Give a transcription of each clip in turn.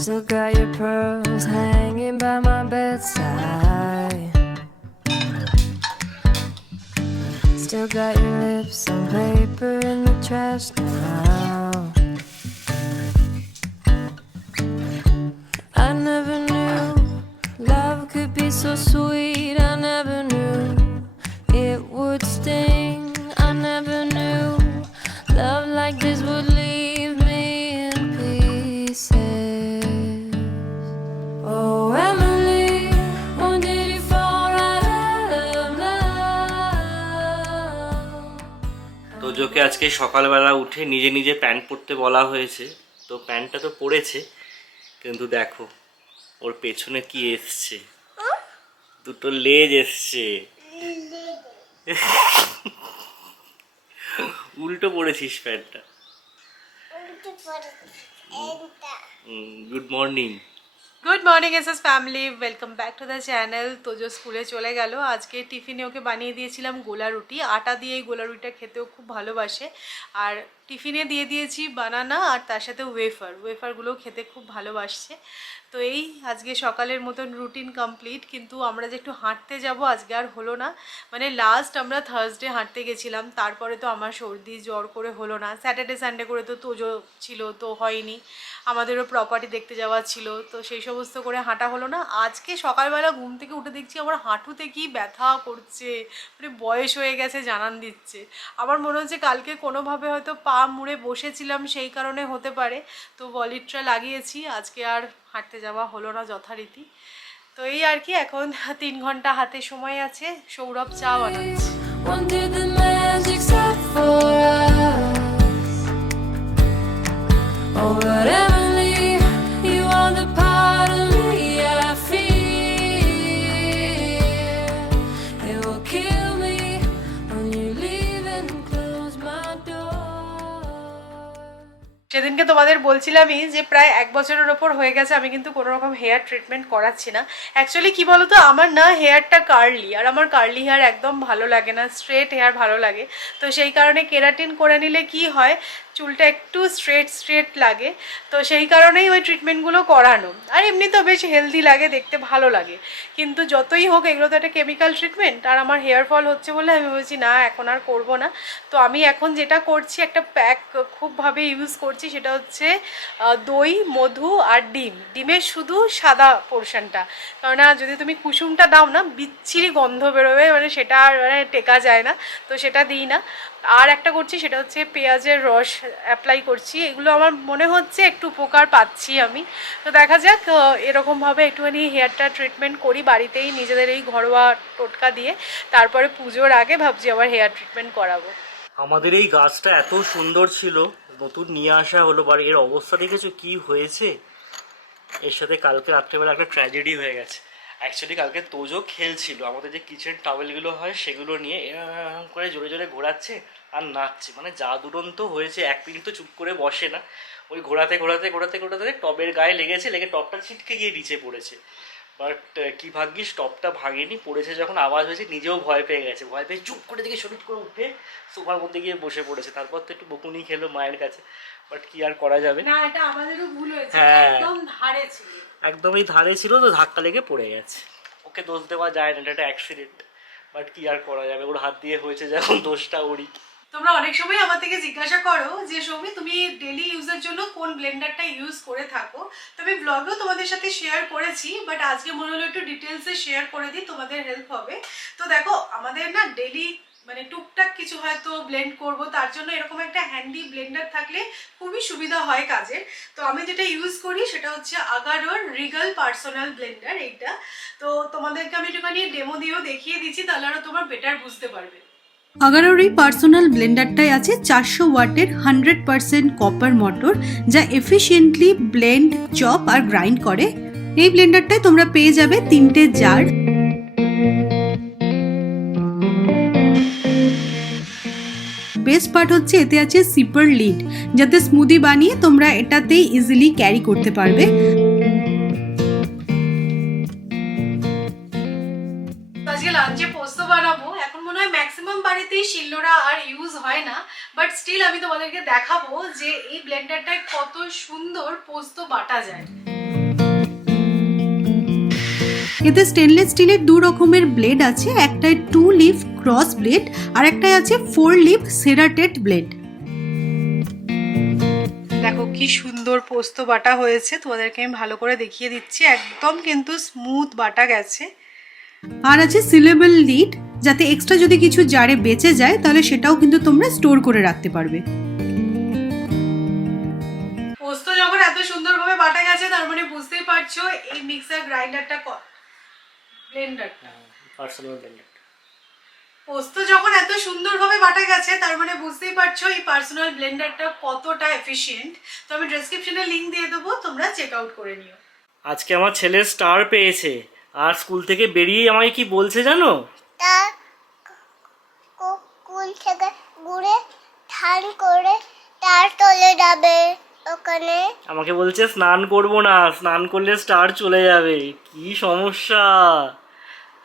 Still got your pearls hanging by my bedside. Still got your lips on paper in the trash now. I never knew love could be so sweet. I never knew it would sting. I never knew love like this would leave me in pieces. Oh Emily, when did you fall out of love? তোজোকে আজকে সকালবেলা উঠে নিজে নিজে pant পরতে বলা হয়েছে, তো প্যান্টটা তো পরেছে, কিন্তু দেখো ওর পেছনে কি এসছে, দুটো লেজ এসছে। উল্টো পড়েছিস প্যান্টটা। Good morning. Good morning SS family, welcome back to the channel. Tojo স্কুলে চলে গেল। আজকে টিফিনে ওকে বানিয়ে দিয়েছিলাম গোলা রুটি। আটা দিয়ে এই গোলা রুটিটা খেতেও খুব ভালোবাসে। আর টিফিনে দিয়ে দিয়েছি বানানা আর তার সাথে ওয়েফারগুলোও খেতে খুব ভালোবাসছে। তো এই আজকে সকালের মতন রুটিন কমপ্লিট। কিন্তু আমরা যে একটু হাঁটতে যাব আজকে আর হলো না। মানে লাস্ট আমরা থার্সডে হাঁটতে গেছিলাম, তারপরে তো আমার সর্দি জ্বর করে হলো না। স্যাটারডে সানডে করে তো তোজো ছিল, তো হয়নি। আমাদেরও প্রপার্টি দেখতে যাওয়া ছিল, তো সেই সমস্ত করে হাঁটা হলো না। আজকে সকালবেলা ঘুম থেকে উঠে দেখছি আমার হাঁটুতে কি ব্যথা করছে, মানে বয়স হয়ে গেছে জানান দিচ্ছে। আমার মনে হচ্ছে কালকে কোনোভাবে হয়তো পা মুড়ে বসেছিলাম, সেই কারণে হতে পারে। তো বলিট্রা লাগিয়েছি, আজকে আর হাঁটতে যাওয়া হলো না যথারীতি। তো এই আর কি, এখন 3 ঘন্টা হাতে সময় আছে। সৌরভ চা বানাচ্ছে। When did the magic start for us? Oh, but Emily, you are the part of me I fear. It will kill me when you leave and close my door. সেদিনকে তোমাদের বলছিলামই যে প্রায় 1 বছরের ওপর হয়ে গেছে আমি কিন্তু কোনো রকম হেয়ার ট্রিটমেন্ট করাচ্ছি না। অ্যাকচুয়ালি কি বলো তো, আমার না হেয়ারটা কার্লি, আর আমার কার্লি হেয়ার একদম ভালো লাগে না, স্ট্রেট হেয়ার ভালো লাগে। তো সেই কারণে কেরাটিন করে নিলে কি হয়, চুলটা একটু স্ট্রেট লাগে। তো সেই কারণেই ওই ট্রিটমেন্টগুলো করানো। আর এমনি তো বেশ হেলদি লাগে, দেখতে ভালো লাগে। কিন্তু যতই হোক এগুলো তো একটা কেমিক্যাল ট্রিটমেন্ট, আর আমার হেয়ার ফল হচ্ছে বলে আমি বলছি না, এখন আর করবো না। তো আমি এখন যেটা করছি, একটা প্যাক খুবভাবে ইউজ করছি, সেটা হচ্ছে দই, মধু আর ডিমের শুধু সাদা পোর্শনটা। কেননা যদি তুমি কুসুমটা দাও না, বিচ্ছিরি গন্ধ বেরোবে, মানে সেটা আর মানে টেকা যায় না। তো সেটা দিই না। আর একটা করছি, সেটা হচ্ছে পেঁয়াজের রস অ্যাপ্লাই করছি। এগুলো আমার মনে হচ্ছে একটু উপকার পাচ্ছি আমি। তো দেখা যাক, এরকমভাবে একটুখানি হেয়ারটা ট্রিটমেন্ট করি বাড়িতেই, নিজেদের এই ঘরোয়া টোটকা দিয়ে। তারপরে পুজোর আগে ভাবছি আবার হেয়ার ট্রিটমেন্ট করাবো। আমাদের এই গাছটা এত সুন্দর ছিল, নতুন নিয়ে আসা হলো বাড়ি, এর অবস্থা দেখেছো কি হয়েছে। এর সাথে কালকে রাত্রেবেলা একটা ট্র্যাজেডি হয়ে গেছে। অ্যাকচুয়ালি কালকে তোজো খেলছিল, আমাদের যে কিচেন টাওয়েলগুলো হয় সেগুলো নিয়ে এরকম করে জোরে জোরে ঘোরাচ্ছে আর নাচছে, মানে যা দুরন্ত হয়েছে। 1 মিনিট তো চুপ করে বসে না, ওই ঘোরাতে ঘোরাতে ঘোরাতে ঘোরাতে টবের গায়ে লেগেছে, লেগে টবটা ছিটকে গিয়ে নিচে পড়েছে। বাট কি ভাগ্যিস টপটা ভাঙেনি, পড়েছে যখন আওয়াজ হয়েছে নিজেও ভয় পেয়ে গেছে। ভয় পেয়ে চুপ করে দেখে শরীর করে উঠে সোফার মধ্যে গিয়ে বসে পড়েছে। তারপর তো একটু বকুনি খেলো মায়ের কাছে, বাট কি আর করা যাবে। না, এটা আমাদেরও ভুল হয়েছে, হ্যাঁ, একদম ধারে ছিল। একদমই ধারে ছিল, তো ধাক্কা লেগে পড়ে গেছে। ওকে দোষ দেওয়া যায় না, এটা একটা অ্যাক্সিডেন্ট। বাট কি আর করা যাবে, ওর হাত দিয়ে হয়েছে যখন, দোষটা ওরই। তোমরা অনেক সময় আমার থেকে জিজ্ঞাসা করো যে সৌমি, তুমি ডেলি ইউজের জন্য কোন ব্লেন্ডারটা ইউজ করে থাকো। তো আমি ব্লগেও তোমাদের সাথে শেয়ার করেছি, বাট আজকে মনে হলো একটু ডিটেলসে শেয়ার করে দিই, তোমাদের হেল্প হবে। তো দেখো, আমাদের না ডেলি মানে টুকটাক কিছু হয়তো ব্লেন্ড করব, তার জন্য এরকম একটা হ্যান্ডি ব্লেন্ডার থাকলে খুবই সুবিধা হয় কাজের। তো আমি যেটা ইউজ করি সেটা হচ্ছে আগারোর রিগাল পার্সোনাল ব্লেন্ডার এইটা। তো তোমাদেরকে আমি একটুখানি ডেমো দিয়েও দেখিয়ে দিচ্ছি, তাহলে আরও তোমরা বেটার বুঝতে পারবে। আগারোর এই পার্সোনাল ব্লেন্ডারটাই আছে 400 ওয়াটের 100% কপার মোটর, যা এফিশিয়েন্টলি ব্লেন্ড, চপ আর গ্রাইন্ড করে। এই ব্লেন্ডারটায় তোমরা পেয়ে যাবে 3টে জার। বেস্ট পার্ট হচ্ছে এতে আছে সিপার লিড, যাতে স্মুদি বানিয়ে তোমরা এটাতেই ইজিলি ক্যারি করতে পারবে। আজকে লাঞ্চে পোস্ত বানাবো। এখন মনে হয় ম্যাক্সিমাম বাড়িতেই শিলনোড়া আর ইউজ হয় না, বাট স্টিল আমি তোমাদেরকে দেখাবো যে এই ব্লেন্ডারটায় কত সুন্দর পোস্ত বাটা যায়। এতে স্টেনলেস স্টিলের 2 রকমের ব্লেড আছে, একটায় 2 লিফ ক্রস ব্লেড আর একটায় আছে 4 লিফ সেরাটেড ব্লেড। দেখো কি সুন্দর পোস্ত বাটা হয়েছে, তোমাদেরকে আমি ভালো করে দেখিয়ে দিচ্ছি, একদম কিন্তু স্মুথ বাটা গেছে। আর আছে সিলেবল লিড, যাতে এক্সট্রা যদি কিছু জারে বেঁচে যায় তাহলে সেটাও কিন্তু তোমরা স্টোর করে রাখতে পারবে। পোস্ত যখন এত সুন্দরভাবে বাটা গেছে তার মানে বুঝতেই পারছো এই মিক্সার গ্রাইন্ডারটা পার্সোনাল ব্লেন্ডার। পোস্ত যখন এত সুন্দরভাবে বাটা গেছে তার মানে বুঝতেই পারছো এই পার্সোনাল ব্লেন্ডারটা কতটা এফিশিয়েন্ট। তো আমি ডেসক্রিপশনে লিংক দিয়ে দেবো, তোমরা চেক আউট করে নিও। আজকে আমার ছেলে স্টার পেয়েছে আর স্কুল থেকে বেরিয়ে আমাকে কি বলছে জানো? স্কুল থেকে ঘুরে ধান করে তার চলে যাবে ওখানে। আমাকে বলছে স্নান করব না, স্নান করলে স্টার চলে যাবে। কি সমস্যা,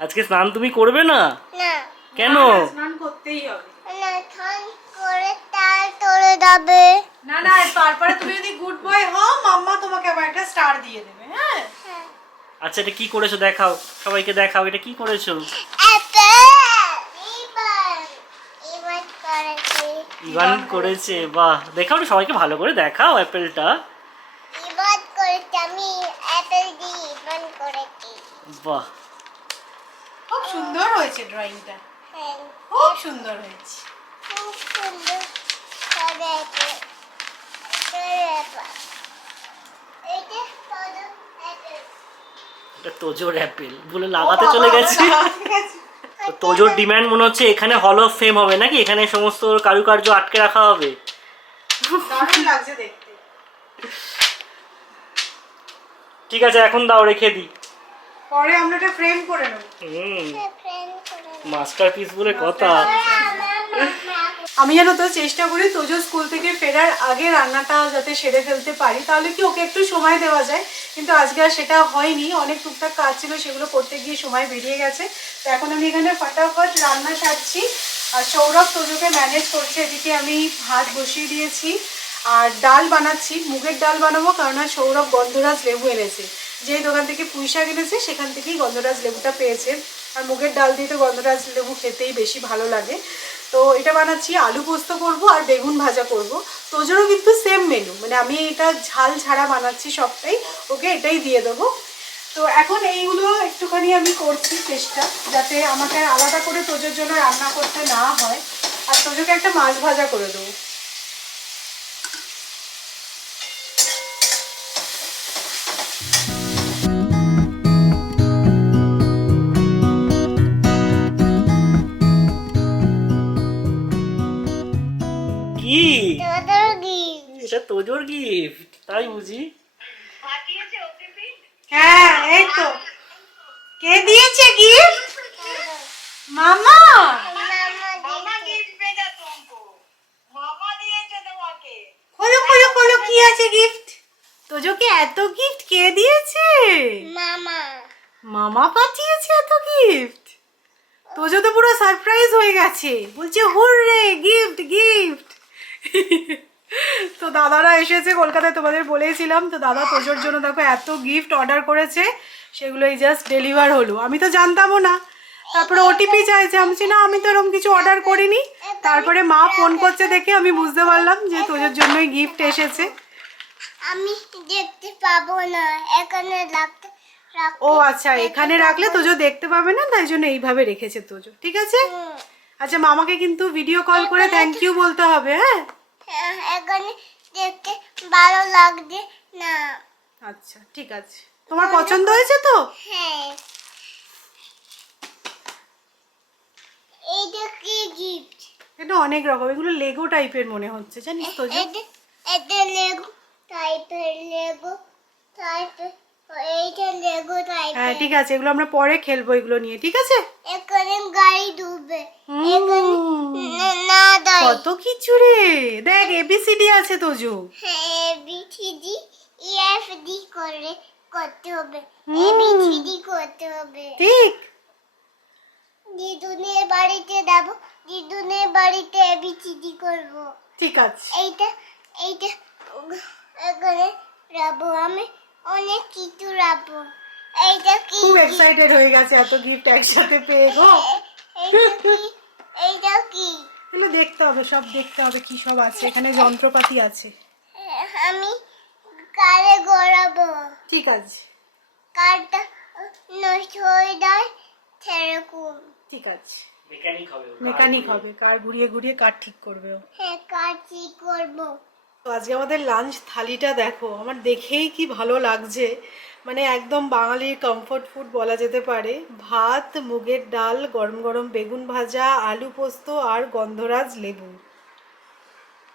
আজকে স্নান তুমি করবে না? না কেন? স্নান করতেই হবে। না, ধান করে তার চলে যাবে। না না, তারপরে তুমি যদি গুড বয় হও মাম্মা তোমাকে আবার একটা স্টার দিয়ে দেবে। হ্যাঁ আচ্ছা, এটা কি করেছো দেখাও, সবাইকে দেখাও এটা কি করেছো। ইভান করেছে, বাহ। দেখাও না, সবাইকে ভালো করে দেখাও অ্যাপেলটা। ইবাদ করেছি আমি, অ্যাপেল দিয়ে ইবাদ করেছি। বাহ, খুব সুন্দর হয়েছে ড্রয়িংটা, হ্যাঁ, খুব সুন্দর হয়েছে। খুব সুন্দর সাদা অ্যাপেল। এইটা সাদা অ্যাপেল। এটা তোজোর অ্যাপেল বলে লাগাতে চলে গেছে। তো তোজোর ডিমান্ড মনে হচ্ছে এখানে হল অফ ফেম হবে নাকি, এখানে সমস্ত কারুকার্য আটকে রাখা হবে। দারুণ লাগছে দেখতে। ঠিক আছে, এখন দাও, রেখে দিই। পরে আমরা এটা ফ্রেম করে নেব। মাস্টারপিস বলে কথা। আমি জানো তো চেষ্টা করি তোজো স্কুল থেকে ফেরার আগে রান্নাটা যাতে সেরে ফেলতে পারি, তাহলে কি ওকে একটু সময় দেওয়া যায়, কিন্তু আজকে আর সেটা হয়নি। অনেক টুকটাক কাজ ছিল, সেগুলো করতে গিয়ে সময় বেরিয়ে গেছে। তো এখন আমি এখানে ফটাফট রান্না সারছি আর সৌরভ তোজোকে ম্যানেজ করছে। এদিকে আমি ভাত বসিয়ে দিয়েছি আর ডাল বানাচ্ছি, মুগের ডাল বানাবো, কারণ সৌরভ গন্ধরাজ লেবু এনেছে। যেই দোকান থেকে পুঁই শাক এনেছে সেখান থেকেই গন্ধরাজ লেবুটা পেয়েছে, আর মুগের ডাল দিয়ে তো গন্ধরাজ লেবু খেতেই বেশি ভালো লাগে। তো এটা বানাচ্ছি, আলু পোস্ত করব আর বেগুন ভাজা করব। তোজোরও কিন্তু সেম মেনু, মানে আমি এটা ঝাল ছাড়া বানাচ্ছি সবটাই, ওকে এটাই দিয়ে দেবো। তো এখন এইগুলো একটুখানি আমি করছি চেষ্টা, যাতে আমাকে আলাদা করে তোজোর জন্য রান্না করতে না হয়। আর তোজোকে একটা মাছ ভাজা করে দেবো। কি দাদার কি? এটা তোজোর গিফট, তাই বুঝি? হ্যাঁ এই তো। কে দিয়েছে গিফট? মামা। খোলো খোলো খোলো, কি আছে গিফট? তোজোকে এত গিফট কে দিয়েছে? মামা। মামা পাঠিয়েছে এত গিফট। তোজো তো পুরো সারপ্রাইজ হয়ে গেছে, বলছে হুররে গিফট গিফট। তো দাদারা এসেছে কলকাতায়, তোমাদের বলেছিলাম। তো দাদা তোজোর জন্য দেখো এত গিফট অর্ডার করেছে, সেগুলো এই জাস্ট ডেলিভার হলো। আমি তো জানতামও না, তারপরে ওটিপি চাইছে। আমি বলছি না, আমি তো এরকম কিছু অর্ডার করিনি। তারপরে মা ফোন করছে দেখে আমি বুঝতে পারলাম যে তোজোর জন্যই গিফট এসেছে। আমি দেখতে পাবো না, এখানে রাখতে। ও আচ্ছা, এখানে রাখলে তোজো দেখতে পাবে না, তাই জন্য এইভাবে রেখেছে তোজো। ঠিক আছে, আচ্ছা মামাকে কিন্তু ভিডিও কল করে থ্যাংক ইউ বলতে হবে। হ্যাঁ এখানে দেখতে ভালো লাগছে না। আচ্ছা ঠিক আছে, তোমার পছন্দ হয়েছে তো? হ্যাঁ, এইটা কি গিফট? এটা অনেক রকম, এগুলো লেগো টাইপের মনে হচ্ছে, জানিস তো? এটা লেগো টাইপের, লেগো টাইপের, এইটা লেগো টাইপের। হ্যাঁ ঠিক আছে, এগুলো আমরা পরে খেলবো এগুলো নিয়ে, ঠিক আছে? এখানে গাড়ি ডুবে, এখানে না দাই। কত কিছু রে, দেখ এবিসিডি আছে তোজো। হ্যাঁ, বিসিডি ইএফডি করে করতে হবে, এবিসিডি করতে হবে। ঠিক, দিদুনের বাড়িতে যাব, দিদুনের বাড়িতে এবিসিডি করব। ঠিক আছে। এইটা এইটা এখানে রাখবো, আমি অনেক কিছু রাখবো। এইটা কি খুব এক্সাইটেড হয়ে গেছে এত গিফট একসাথে পেয়ে গো। এইটা কি এইটা কি তাহলে দেখতে হবে, সব দেখতে হবে কি সব আছে এখানে, যন্ত্রপাতি আছে। আমি কারে গড়াবো, ঠিক আছে কারটা নষ্ট হয়ে যায় সেরকম। ঠিক আছে, মেকানিক হবে ও, মেকানিক হবে, কার ঘুরিয়ে ঘুরিয়ে কার ঠিক করবে ও। হ্যাঁ কার ঠিক করবো। তো আজকে আমাদের লাঞ্চ থালিটা দেখো, আমার দেখেই কি ভালো লাগছে, মানে একদম বাঙালির কমফোর্ট ফুড বলা যেতে পারে। ভাত, মুগের ডাল, গরম গরম বেগুন ভাজা, আলু পোস্ত আর গন্ধরাজ লেবু।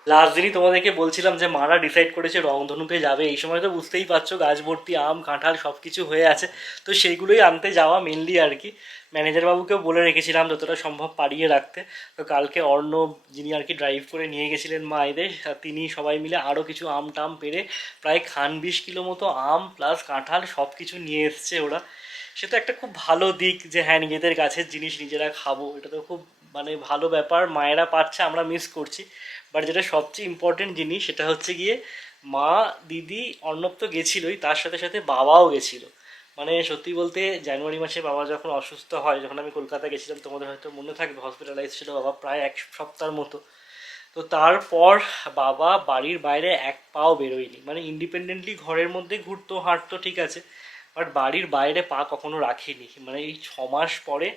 লাস্ট দিনই তোমাদেরকে বলছিলাম যে মারা ডিসাইড করেছে রংধনুতে যাবে। এই সময় তো বুঝতেই পারছো গাছ ভর্তি আম কাঁঠাল সব কিছু হয়ে আছে, তো সেইগুলোই আনতে যাওয়া মেনলি আর কি। ম্যানেজার বাবুকেও বলে রেখেছিলাম যতটা সম্ভব পাড়িয়ে রাখতে। তো কালকে অর্ণব, যিনি আর কি ড্রাইভ করে নিয়ে গেছিলেন মা এদের, তিনি সবাই মিলে আরও কিছু আম টাম পেরে প্রায় 20 কিলো মতো আম প্লাস কাঁঠাল সব কিছু নিয়ে এসছে ওরা। সে তো একটা খুব ভালো দিক যে হ্যাঁ নিজেদের গাছের জিনিস নিজেরা খাবো, এটা তো খুব মানে ভালো ব্যাপার। মায়েরা পাচ্ছে, আমরা মিস করছি। বাট যেটা সবচেয়ে ইম্পর্টেন্ট জিনিস সেটা হচ্ছে গিয়ে মা, দিদি, অর্ণব তো গেছিলোই, তার সাথে সাথে বাবাও গেছিলো। মানে সত্যি বলতে জানুয়ারি মাসে বাবা যখন অসুস্থ হয়, যখন আমি কলকাতা গেছিলাম, তোমাদের হয়তো মনে থাকবে হসপিটালাইজ ছিল বাবা প্রায় 1 সপ্তাহের মতো। তো তারপর বাবা বাড়ির বাইরে এক পাও বেরোয়নি, মানে ইন্ডিপেন্ডেন্টলি ঘরের মধ্যে ঘুরতো হাঁটতো ঠিক আছে, বাট বাড়ির বাইরে পা কখনো রাখেনি। মানে এই 6 মাস পরে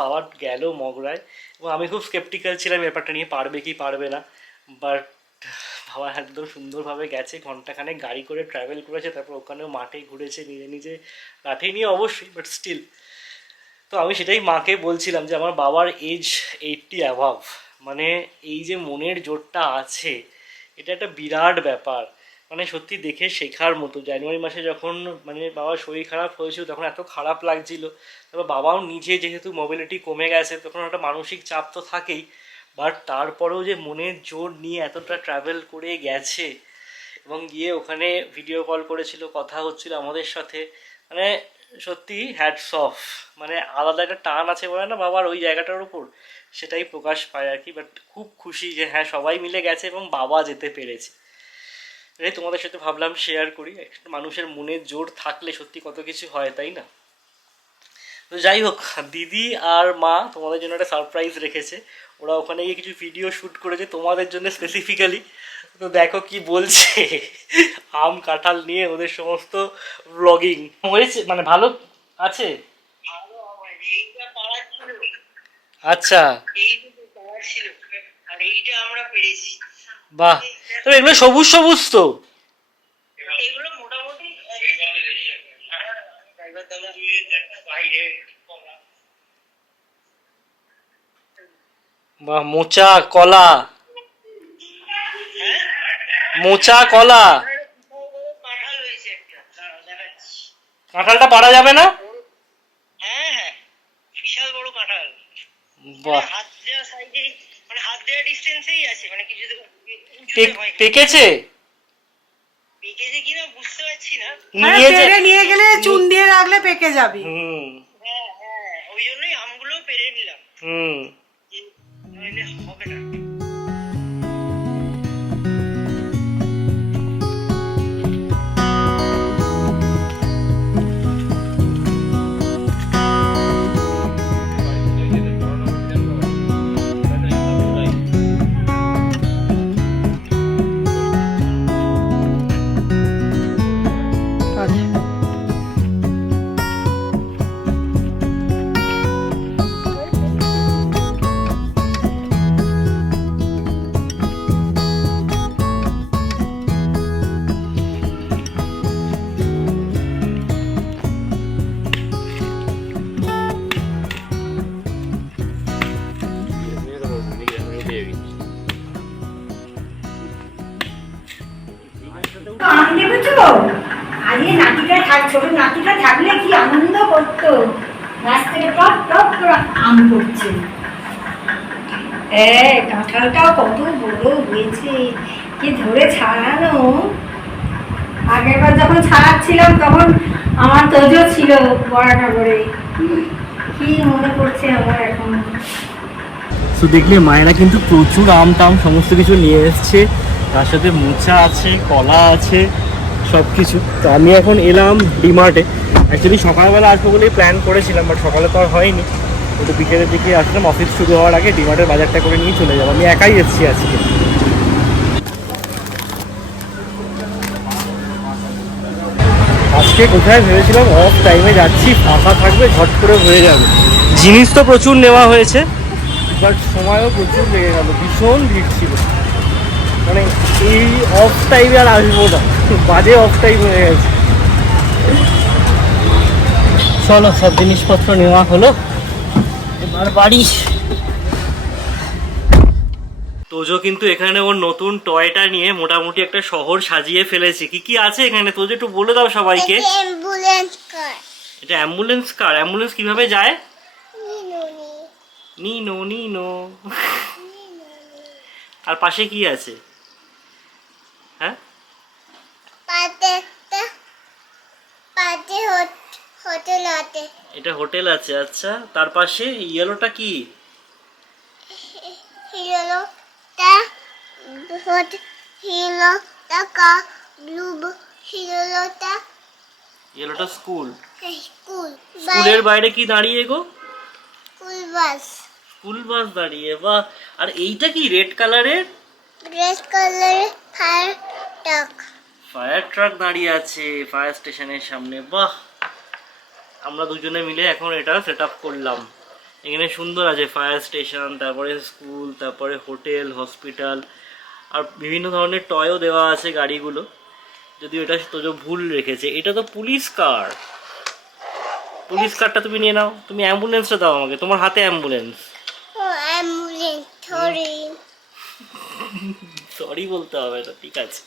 বাবা গেল মগরায়, এবং আমি খুব স্কেপটিক্যাল ছিলাম ব্যাপারটা নিয়ে, পারবে কি পারবে না। বাট বাবা একদম সুন্দরভাবে গেছে, ঘন্টাখানেক গাড়ি করে ট্রাভেল করেছে, তারপর ওখানেও মাঠে ঘুরেছে নিজে নিজে, লাঠি নিয়ে অবশ্যই, বাট স্টিল। তো আমি সেটাই মাকে বলছিলাম যে আমার বাবার এজ 80 অ্যাভাভ, মানে এই যে মনের জোরটা আছে এটা একটা বিরাট ব্যাপার। মানে সত্যি দেখে শেখার মতো। জানুয়ারি মাসে যখন মানে বাবার শরীর খারাপ হয়েছিল তখন এত খারাপ লাগছিল, তারপর বাবাও নিজে যেহেতু মোবিলিটি কমে গেছে তখন একটা মানসিক চাপ তো থাকেই, বাট তারপরেও যে মনের জোর নিয়ে এতটা ট্রাভেল করে গেছে এবং গিয়ে ওখানে ভিডিও কল করেছিল, কথা হচ্ছিল আমাদের সাথে, মানে সত্যি হ্যাটস অফ। মানে আলাদা একটা টান আছে বলে না বাবার ওই জায়গাটার উপর, সেটাই প্রকাশ পায় আর কি। বাট খুব খুশি যে হ্যাঁ সবাই মিলে গেছে এবং বাবা যেতে পেরেছে। এই তোমাদের সাথে ভাবলাম শেয়ার করি, একটা মানুষের মনের জোর থাকলে সত্যি কত কিছু হয়, তাই না? তো যাই হোক, দিদি আর মা তোমাদের জন্য একটা সারপ্রাইজ রেখেছে। ওরা ওখানে গিয়ে কিছু ভিডিও শ্যুট করেছে তোমাদের জন্য স্পেসিফিক্যালি। তো দেখো কি বলছে আম কাঁঠাল নিয়ে ওদের সমস্ত ব্লগিং হয়েছে, মানে ভালো আছে। আচ্ছা, বাহ, তবে এগুলো সবুজ সবুজ তো। বাহ, মোচা কলা, মোচা কলা। কাঁঠালটা পারা যাবে না? বিশাল বড় কাঁঠাল, বাহ, হাত দেওয়া সাইজে, মানে হাত দেওয়া ডিস্টেন্সেই আছে, মানে কিছু পেকেছে পেকেছে কিনা বুঝতে পারছি না। নিয়ে গেলে চুন দিয়ে রাখলে পেকে যাবে। হ্যাঁ হ্যাঁ, ওই জন্যই আমগুলো পেরে নিলাম, নইলে হবে না। আনন্দে বুঝছো, আজকে নাতিটা ছোট নাতিটা থাকলে কি আনন্দ করতো, গাছ থেকে টপ টপ করে আম পড়ছে। কাঁঠালটাও কত বড় হয়েছে, কি ধরে ছাড়ানো। আগের বার যখন ছাড়াচ্ছিলাম তখন আমার তোজো ছিল বড়াটা করে, কি মনে করছে আমার এখন। তো দেখলে মায়েরা কিন্তু প্রচুর আম টাম সমস্ত কিছু নিয়ে এসছে, তার সাথে মোচা আছে, কলা আছে, সব কিছু। তো আমি এখন এলাম ডিমার্টে, অ্যাকচুয়ালি সকালবেলা আসবো বলেই প্ল্যান করেছিলাম, বাট সকালে তো আর হয়নি। একটু বিকেলের দিকে আসলাম, অফিস শুরু হওয়ার আগে ডিমার্টের বাজারটা করে নিয়ে চলে যাবো। আমি একাই এসেছি আজকে। আজকে কোথায় ভেবেছিলাম অফ টাইমে যাচ্ছি, ফাঁকা থাকবে, ঝট করে হয়ে যাবে। জিনিস তো প্রচুর নেওয়া হয়েছে, বাট সময়ও প্রচুর লেগে গেল, ভীষণ ভিড় ছিল। মানে এই অফ টাইমে আর আসবো না, বাজে অফ টাইম হয়ে গেছে। চলো, সব জিনিসপত্র নেওয়া হলো, এবার বাড়ি। তোজো কিন্তু এখানে ওর নতুন টয়টা নিয়ে মোটামুটি একটা শহর সাজিয়ে ফেলেছে। কি কি আছে এখানে তোজো একটু বলে দাও সবাইকে। অ্যাম্বুলেন্স কার এটা অ্যাম্বুলেন্স কার। অ্যাম্বুলেন্স কিভাবে যায়? নিনুনি নিনো নিনো। আর পাশে কি আছে? হ্যাঁ, পাতে একটা পাতে হোটেল আছে এটা হোটেল আছে। আচ্ছা, তার পাশে ইয়েলোটা কি? হিরোটা হিরোটা কা ব্লু হিরোটা ইয়েলোটা স্কুল। স্কুল স্কুলের বাইরে কি দাঁড়িয়ে গো? স্কুল বাস স্কুল বাস দাঁড়িয়ে, বাহ। আর এইটা কি রেড কালারের? রেড কালারের ফায়ার ট্রাক ফায়ার ট্রাক দাঁড়িয়ে আছে ফায়ার স্টেশনের সামনে, বাহ। আমরা দুজনে মিলে এখন এটা সেট আপ করলাম। এখানে সুন্দর আছে ফায়ার স্টেশন, তারপরে স্কুল, তারপরে হোটেল, হসপিটাল, আর বিভিন্ন ধরনের টয়ও দেওয়া আছে গাড়িগুলো। যদিও এটা তোজো ভুল রেখেছে, এটা তো পুলিশ কার। পুলিশ কারটা তুমি নিয়ে নাও, তুমি অ্যাম্বুলেন্সটা দাও আমাকে, তোমার হাতে অ্যাম্বুলেন্স। ও অ্যাম্বুলেন্স সরি সরি বলতে হবে না, ঠিক আছে।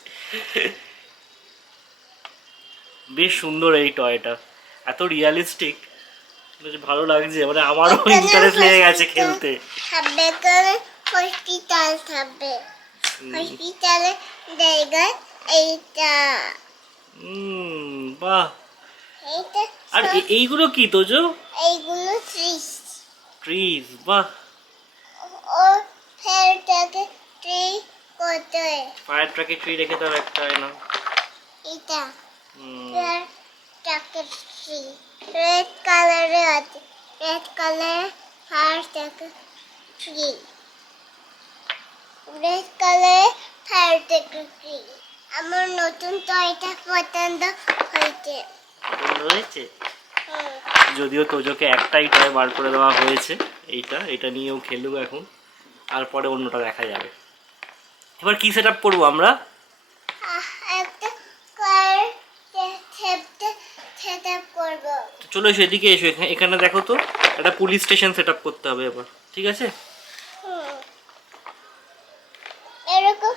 বেশ সুন্দর এই টয়টা, এত রিয়ালিস্টিক, বেশ ভালো লাগছে। মানে আমারও ইন্টারেস্ট লেগে গেছে খেলতে। থাকবে করে হসপিটাল থাকবে হসপিটালের জায়গায় এইটা বাহ। এইটা আর এইগুলো কি তোজো? এইগুলো ট্রিস ট্রিজ, বাহ। ও ফেরটাকে ট্রি করতে ফায়ার ট্রাকে ট্রি রেখে দাও একটা, না? এটা ফেরটাকে ট্রি রেড কালারে আছে রেড কালার ফায়ারটাকে ট্রি রেড কালারে ফায়ারটাকে ট্রি আমার নতুন টয়টা পছন্দ হয়েছে পছন্দ হয়েছে? যদিও তোজোকে একটাই টয় বার করে দেওয়া হয়েছে, এটা নিয়েও খেলবো এখন, তারপরে অন্যটা দেখা যাবে। এবার কি সেট আপ করবো আমরা? একটা কার সেট আপ করবো চলো এসো, এদিকে এসো, এখানে দেখো তো, একটা পুলিশ স্টেশন সেট আপ করতে হবে এবার, ঠিক আছে? এরকম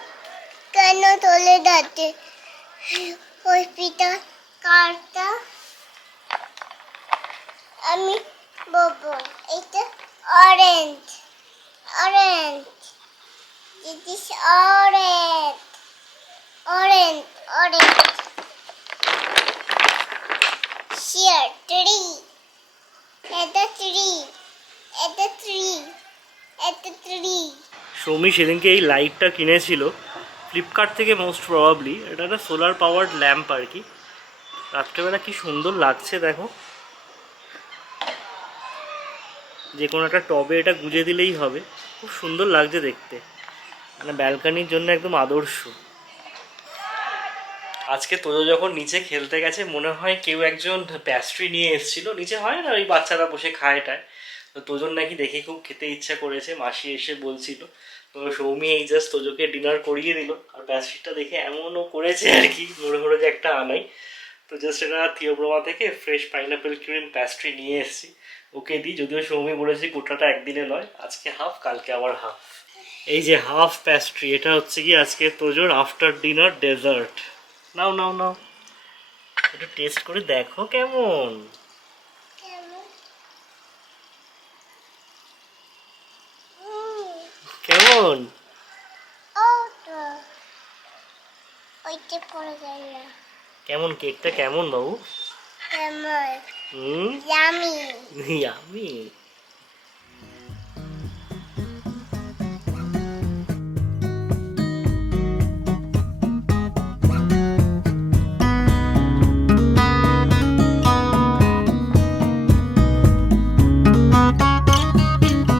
কেন চলে যাচ্ছে হসপিটাল কারটা আমি বলবো এটা orange orange it is orange orange orange here tree এটা tree এটা tree এটা tree সৌমি সেদিনকে এই লাইটটা কিনেছিল ফ্লিপকার্ট থেকে, মোস্ট প্রবাবলি এটা একটা সোলার পাওয়ার্ড ল্যাম্প আর কি। রাত্রেবেলা কি সুন্দর লাগছে দেখো, যে কোনো একটা টবে এটা গুঁজে দিলেই হবে, খুব সুন্দর লাগছে দেখতে, মানে ব্যালকানির জন্য একদম আদর্শ। আজকে তোজো যখন নিচে খেলতে গেছে, মনে হয় কেউ একজন প্যাস্ট্রি নিয়ে এসেছিল, নিচে হয় না ওই বাচ্চারা বসে খায় টায়, তো তোজোর নাকি দেখে খুব খেতে ইচ্ছা করেছে, মাসি এসে বলছিল। তো সৌমি এই জাস্ট তোজোকে ডিনার করিয়ে দিল, আর প্যাস্ট্রিটা দেখে এমনও করেছে আর কি, মনে হলো যে একটা আনাই। তো জাস্ট এটা থিওব্রমা থেকে ফ্রেশ পাইনাপেল ক্রিম প্যাস্ট্রি নিয়ে এসেছি, ওকে দিই। যদিও সৌমি বলেছি গোটাটা একদিনে নয়, আজকে হাফ, কালকে আবার হাফ। এই যে হাফ প্যাস্ট্রি, এটা হচ্ছে কি আজকে তোজোর আফটার ডিনার ডেজার্ট। নাও নাও নাও, একটু টেস্ট করে দেখো কেমন। কেমন? ও তো ওইটা পড়ে যায় না কেমন কেকটা কেমন বাবু? কেমন হুম, ইয়ামি ইয়ামি।